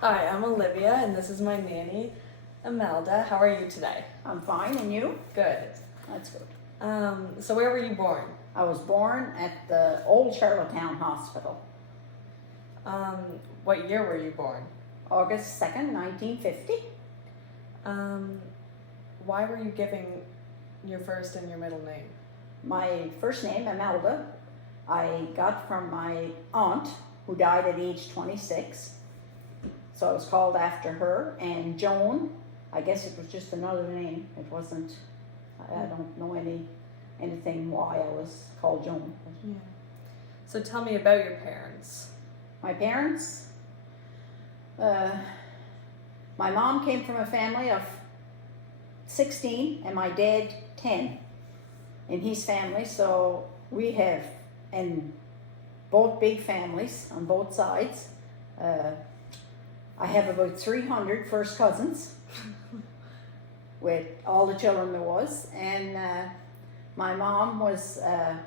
Hi, I'm Olivia, and this is my nanny, Imelda. How are you today? I'm fine, and you? Good. That's good. So where were you born? I was born at the old Charlottetown Hospital, What year were you born? August 2nd, 1950. Why were you giving your first and your middle name? My first name, Imelda, I got from my aunt, who died at age 26. So I was called after her. And Joan, I guess it was just another name. It wasn't, I don't know anything why I was called Joan. Yeah. So tell me about your parents. My parents, my mom came from a family of 16 and my dad 10 in his family. So we have, and both big families on both sides. I have about 300 first cousins with all the children there was. And my mom was a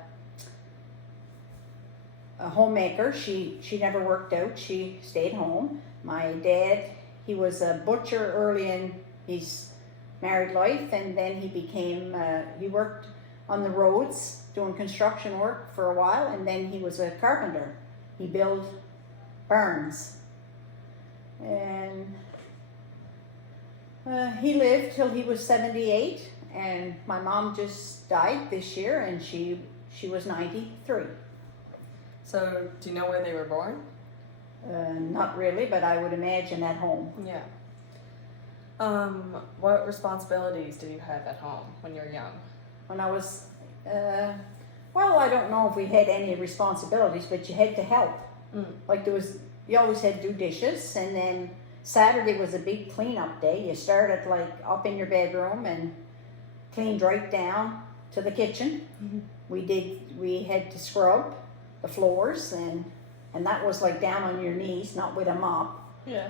homemaker. She never worked out. She stayed home. My dad, he was a butcher early in his married life, and then he became, he worked on the roads doing construction work for a while, and then he was a carpenter. He built barns. And he lived till he was 78, and my mom just died this year, and she was 93. So do you know where they were born? Not really, but I would imagine at home. Yeah. What responsibilities did you have at home when you were young? When I was, well, I don't know if we had any responsibilities, but you had to help. Like you always had to do dishes, and then Saturday was a big cleanup day. You started like up in your bedroom and cleaned right down to the kitchen. We had to scrub the floors, and that was like down on your knees, not with a mop. Yeah.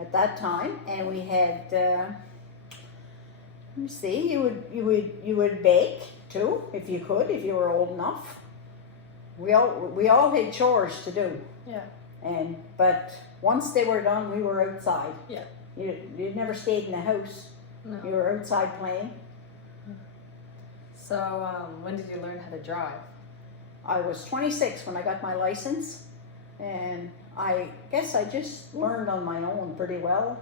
At that time. And we had let me see, you would bake too, if you could, if you were old enough. We all had chores to do. Yeah. But once they were done, we were outside. Yeah. You never stayed in the house. No. You were outside playing. So when did you learn how to drive? I was 26 when I got my license, and I guess I just learned on my own pretty well.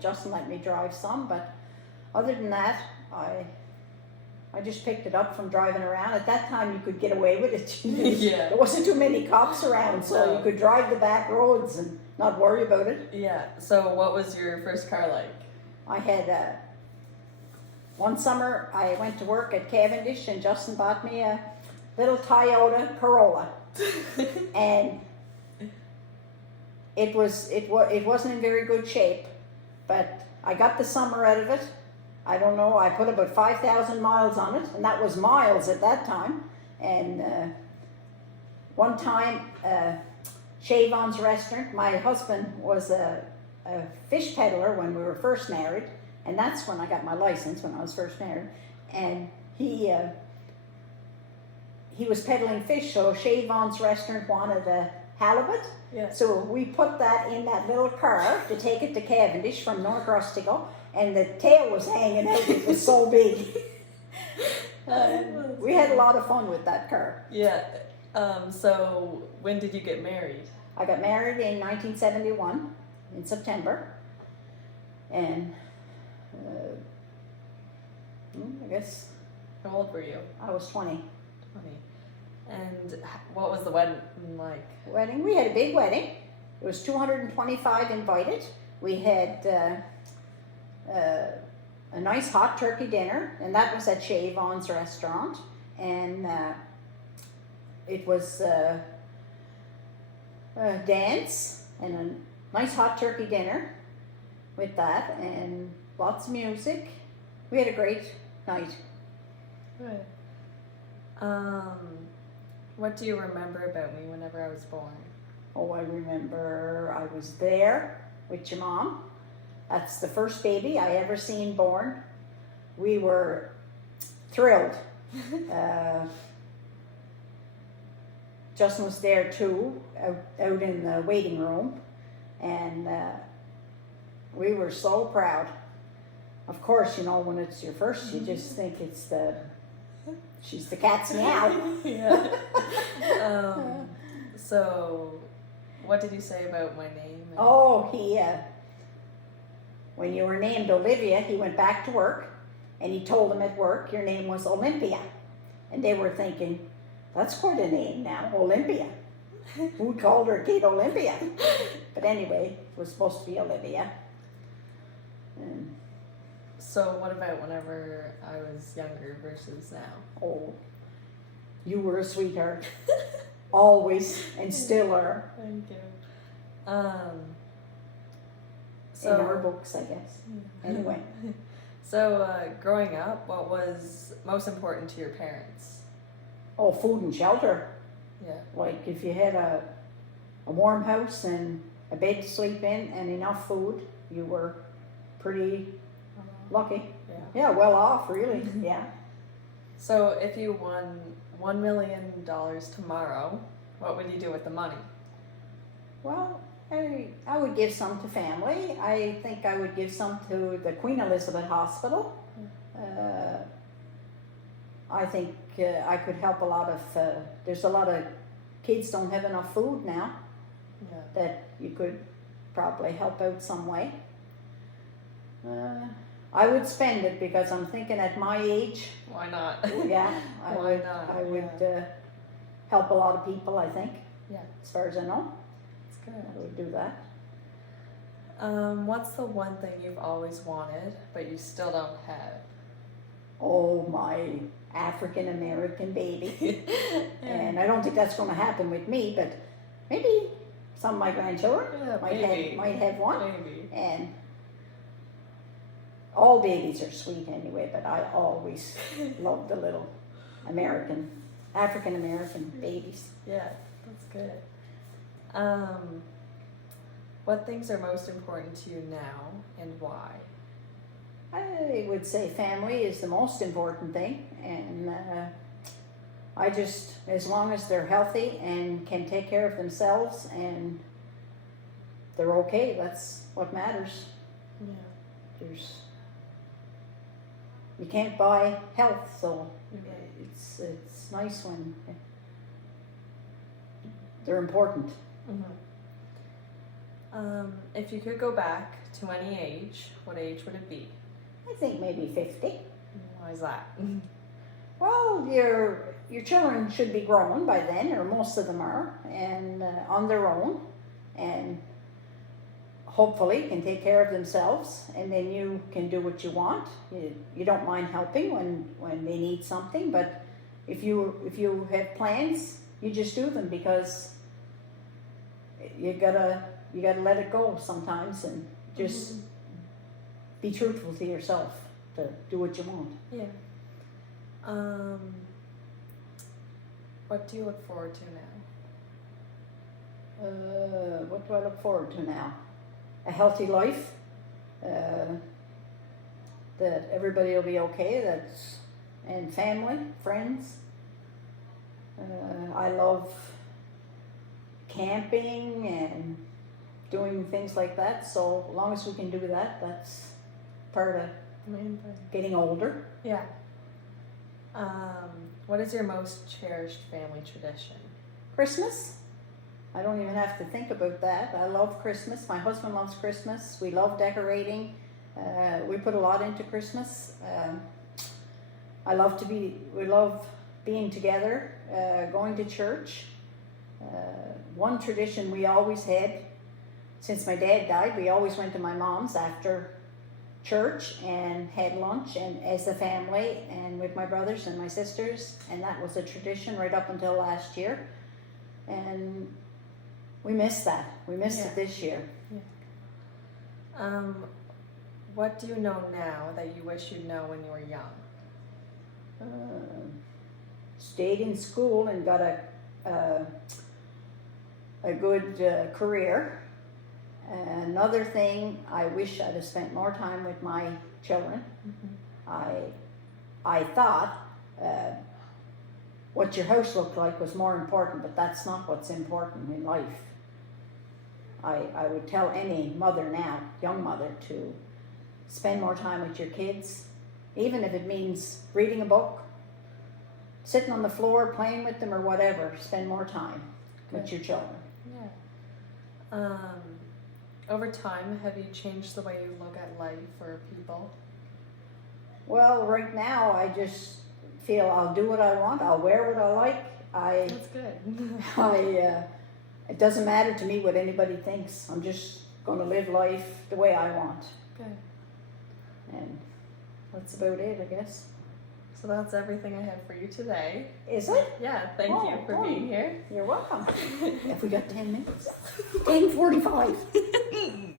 Justin let me drive some, but other than that, I just picked it up from driving around. At that time, you could get away with it. Yeah. There wasn't too many cops around, so No. you could drive the back roads and not worry about it. Yeah. So what was your first car like? I had one summer I went to work at Cavendish, and Justin bought me a little Toyota Corolla, and it wasn't in very good shape, but I got the summer out of it. I don't know, I put about 5,000 miles on it, and that was miles at that time. And one time, Chavon's restaurant, my husband was a fish peddler when we were first married, and that's when I got my license, when I was first married. And he was peddling fish, so Chavon's restaurant wanted a halibut. Yeah. So we put that in that little car to take it to Cavendish from North Rustico, and the tail was hanging out. It was so big. We had a lot of fun with that car. Yeah. So when did you get married? I got married in 1971 in September, and I guess How old were you? I was 20. 20. And what was the wedding like? Wedding, we had a big wedding. It was 225 invited. We had a nice hot turkey dinner, and that was at Chavon's restaurant. And it was a dance and a nice hot turkey dinner with that, and lots of music. We had a great night. Good. What do you remember about me whenever I was born? Oh, I remember I was there with your mom. That's the first baby I ever seen born. We were thrilled. Justin was there too, out in the waiting room, and we were so proud. Of course, you know, when it's your first, you just think she's the cat's meow. Yeah. So, what did you say about my name? Oh, when you were named Olivia, he went back to work and he told them at work your name was Olympia. And they were thinking, that's quite a name now, Olympia. Who called her kid Olympia? But anyway, it was supposed to be Olivia. And, So, what about whenever I was younger versus now? oh, you were a sweetheart. Always and still are. Thank you. In our books, I guess. Anyway. So, growing up, what was most important to your parents? Oh, food and shelter. Yeah. Like if you had a warm house and a bed to sleep in and enough food, you were pretty lucky. Yeah. Yeah, well off, really. Yeah. So, if you won $1 million tomorrow, what would you do with the money? Well, I would give some to family. I think I would give some to the Queen Elizabeth Hospital. I think I could help a lot of, there's a lot of kids don't have enough food now Yeah. that you could probably help out some way. I would spend it because I'm thinking at my age, Why not? yeah, Why not? I would help a lot of people, I think. Yeah. As far as I know, It's I good. would do that. What's the one thing you've always wanted but you still don't have? Oh, my African American baby. And I don't think that's going to happen with me, but maybe some of my grandchildren Yeah, might have one. Maybe. And all babies are sweet anyway, but I always loved the little African American babies. Yeah, that's good. What things are most important to you now and why? I would say family is the most important thing, and I just, as long as they're healthy and can take care of themselves and they're okay, that's what matters. Yeah. You can't buy health, so Okay. it's nice when they're important. If you could go back to any age, what age would it be? I think maybe 50. Why is that? Well, your children should be grown by then, or most of them are, and on their own, and hopefully can take care of themselves, and then you can do what you want. You don't mind helping when they need something, but if you have plans, you just do them, because you gotta let it go sometimes and just be truthful to yourself to do what you want. Yeah. What do you look forward to now? What do I look forward to now? A healthy life. That everybody will be okay. And family, friends. I love camping and doing things like that. So as long as we can do that, that's part of Main thing. getting older. Yeah. What is your most cherished family tradition? Christmas. I don't even have to think about that. I love Christmas. My husband loves Christmas. We love decorating. We put a lot into Christmas. We love being together, going to church. One tradition we always had, since my dad died, we always went to my mom's after church and had lunch, and as a family and with my brothers and my sisters, and that was a tradition right up until last year. And we missed that. We missed it this year. What do you know now that you wish you'd know when you were young? Stayed in school and got a good career. Another thing, I wish I'd have spent more time with my children. I thought what your house looked like was more important, but that's not what's important in life. I would tell any mother now, young mother, to spend more time with your kids, even if it means reading a book, sitting on the floor, playing with them or whatever. Spend more time with your children. Yeah. Over time, have you changed the way you look at life or people? Well, right now I just feel I'll do what I want. I'll wear what I like. That's good. It doesn't matter to me what anybody thinks. I'm just going to live life the way I want. Good. And that's about it, I guess. So that's everything I have for you today. Is it? Yeah, thank you for being here. You're welcome. If we got 10 minutes. 10:45.